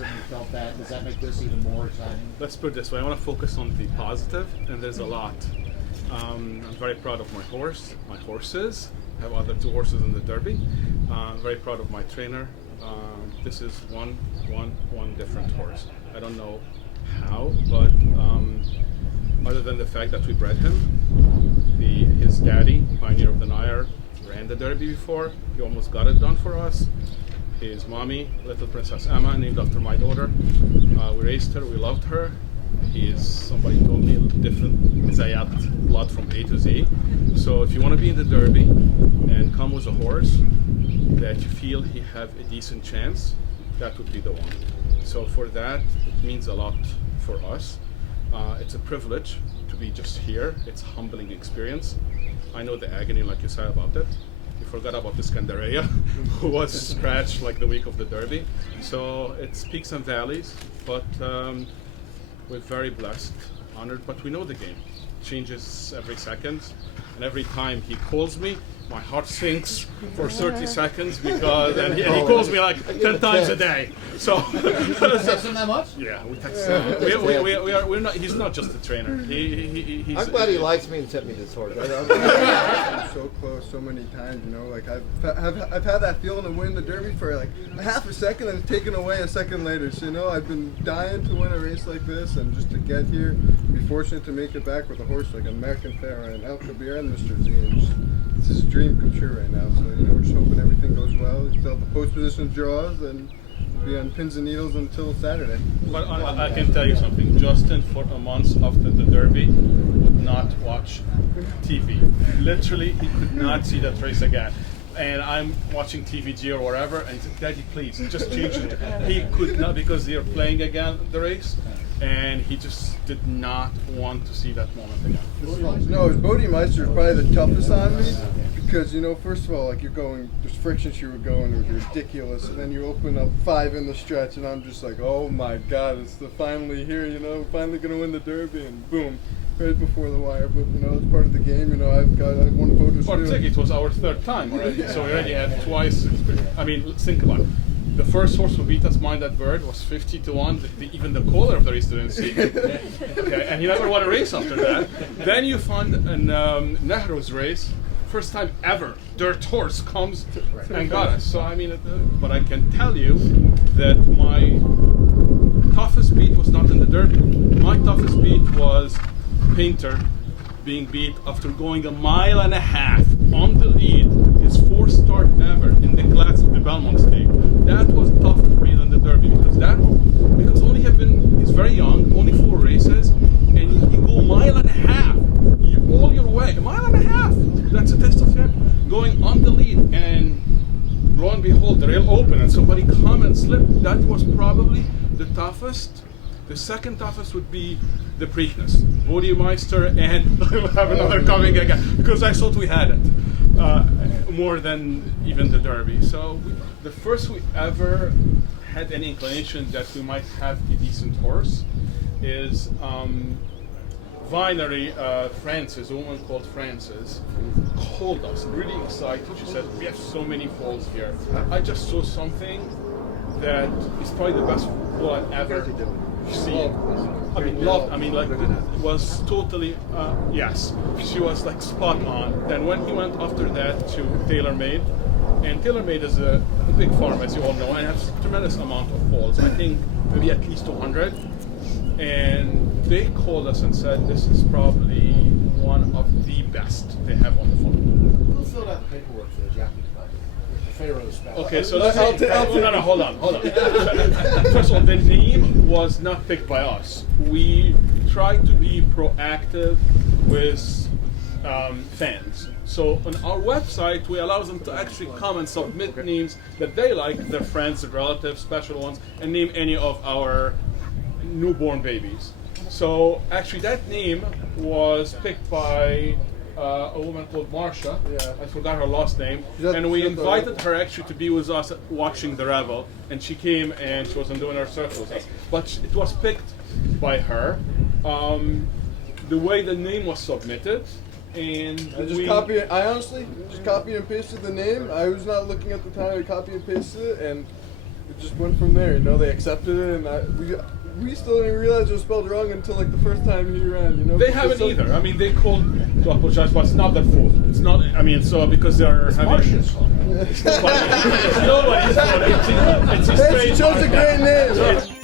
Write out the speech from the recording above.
certainly felt that. Does that make this even more exciting? Let's put it this way. I want to focus on the positive, and there's a lot. I'm very proud of my horse, my horses. I have other 2 horses in the Derby. I'm very proud of my trainer. This is one different horse. I don't know how, but other than the fact that we bred him, his daddy, Pioneer of the Nile, ran the Derby before. He almost got it done for us. His mommy, Little Princess Emma, named after my daughter. We raised her, we loved her. Somebody told me, different Zayat blood from A to Z. So if you want to be in the Derby and come with a horse that you feel he have a decent chance, that would be the one. So for that, it means a lot for us. It's a privilege to be just here. It's a humbling experience. I know the agony, like you said, about it. You forgot about the Scandaria, who was scratched like the week of the Derby. So it's peaks and valleys, but we're very blessed, honored, but we know the game changes every second, and every time he calls me, my heart sinks for 30 seconds because, and he calls me like 10 times a day. So, text him that much? Yeah, we text him. We're not. He's not just a trainer. He's I'm glad he likes me and sent me this horse. I'm so close so many times, you know. Like I've had that feeling to win the Derby for like a half a second and it's taken away a second later. So you know, I've been dying to win a race like this, and just to get here, be fortunate to make it back with a horse like American Pharaoh and El Kabir and Mr. Z. And just, it's his dream come true right now. So you know, we're just hoping everything goes well. He felt the post position draws and be on pins and needles until Saturday. But I can tell you something. Justin, for a month after the Derby, would not watch TV. Literally, he could not see that race again. And I'm watching TVG or whatever, and he said, "Daddy, please, just change it." He could not, because they're playing again the race, and he just did not want to see that moment again. No, his Bodemeister is probably the toughest on me. Because, you know, first of all, like you're going, there's frictions you were going was ridiculous, and then you open up 5 in the stretch, and I'm just like, oh my God, it's finally here, you know, finally gonna win the Derby, and boom, right before the wire. But you know, it's part of the game. You know, I've won photos too. It was our 3rd time already, so we already had twice. I mean, think about it. The first horse who beat us, Mind That Bird, was 50-1. Even the caller of the race didn't see him. Okay, and he never won a race after that. Then you find an Nehru's race. First time ever, dirt horse comes and got us. So I mean, but I can tell you that my toughest beat was not in the Derby. My toughest beat was Painter being beat after going 1.5 miles on the lead, his 4th start ever in the class of the Belmont State. That was tougher for me than the Derby because only he's very young, only 4 races, and you go 1.5 miles, all your way, 1.5 miles. That's a test of him going on the lead, and lo and behold, the rail open and somebody come and slip. That was probably the toughest. The second toughest would be the Preakness, Bodemeister, and I will have another coming again because I thought we had it more than even the Derby. So the first we ever had an inclination that we might have a decent horse is Vinery Frances, a woman called Frances, called us really excited. She said, "We have so many foals here. I just saw something that is probably the best foal I've ever seen." I mean, loved. I mean, like, it was totally, yes. She was like spot on. Then when he went after that to TaylorMade, and TaylorMade is a big farm, as you all know, and has a tremendous amount of foals. I think maybe at least 200. And they called us and said this is probably one of the best they have on the farm. Who filled out the paperwork for the jockey club? The Pharaoh's special. Okay, so let's no, hold on. First of all, the name was not picked by us. We tried to be proactive with fans. So on our website, we allow them to actually come and submit names that they like, their friends, their relatives, special ones, and name any of our newborn babies. So actually that name was picked by a woman called Marsha. Yeah. I forgot her last name. And we invited her actually to be with us watching the revel, and she came and she wasn't doing her circle with us. But it was picked by her. The way the name was submitted, and I honestly just copy and pasted the name. I was not looking at the time. I copy and pasted it, and it just went from there. You know, they accepted it, and we still didn't realize it was spelled wrong until like the first time he ran. You know, They haven't either. I mean, they called to apologize, but it's not their fault. It's not. I mean, so because they are having. Martians. It's nobody's fault. It's a Hey, straight. she chose a great name. It's-